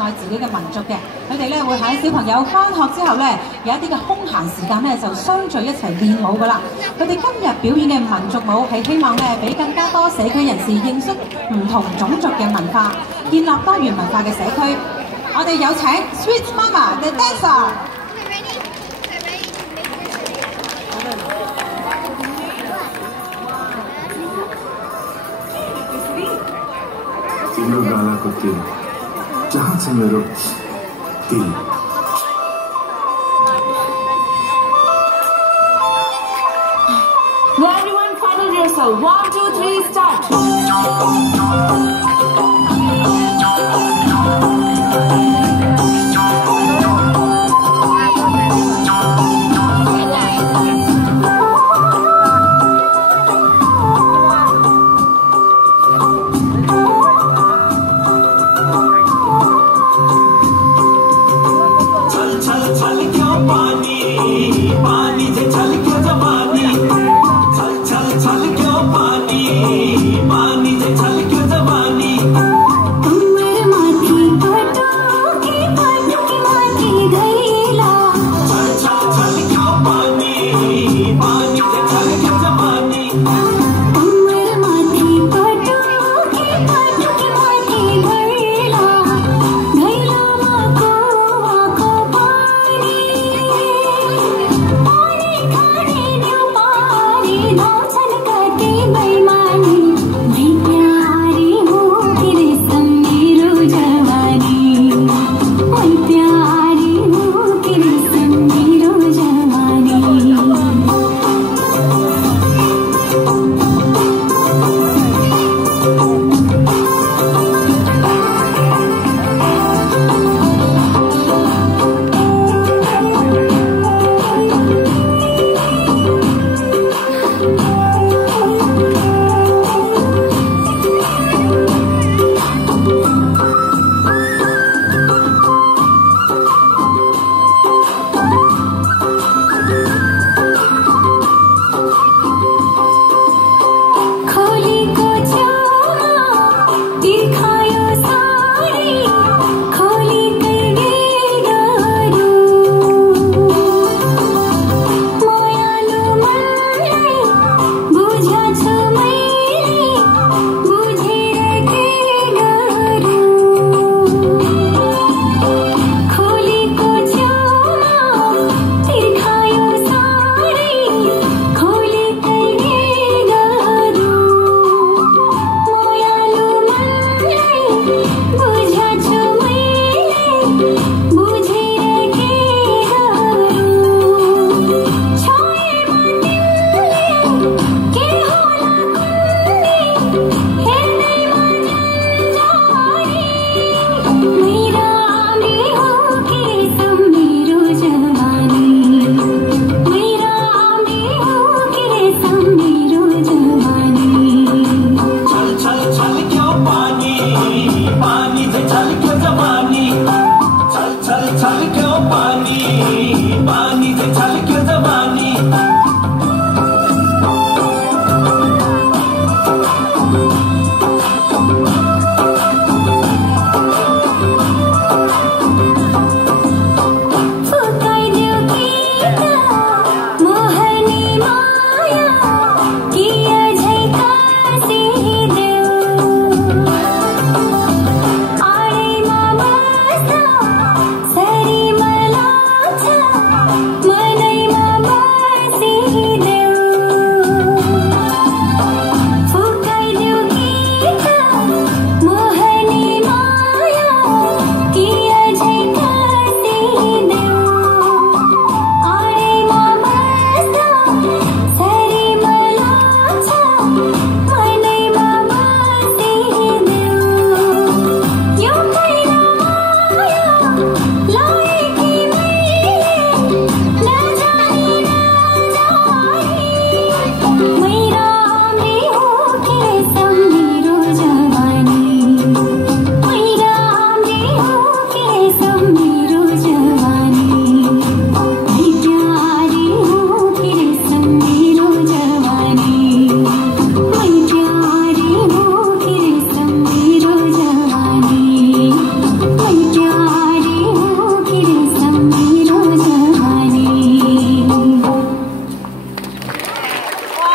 愛自己嘅民族嘅。佢哋咧會喺小朋友返學之後咧，有一啲嘅空閒時間咧，就相聚一齊練舞噶啦。佢哋今日表演嘅民族舞係希望咧，俾更加多社區人士認識唔同種族嘅文化，建立多元文化嘅社區。我哋有請 Sweet Mama the Dancer。तिम्रो गालाको तेल जहाँ छ मेरो दिल Everyone final rehearsal. 1, 2, 3, start.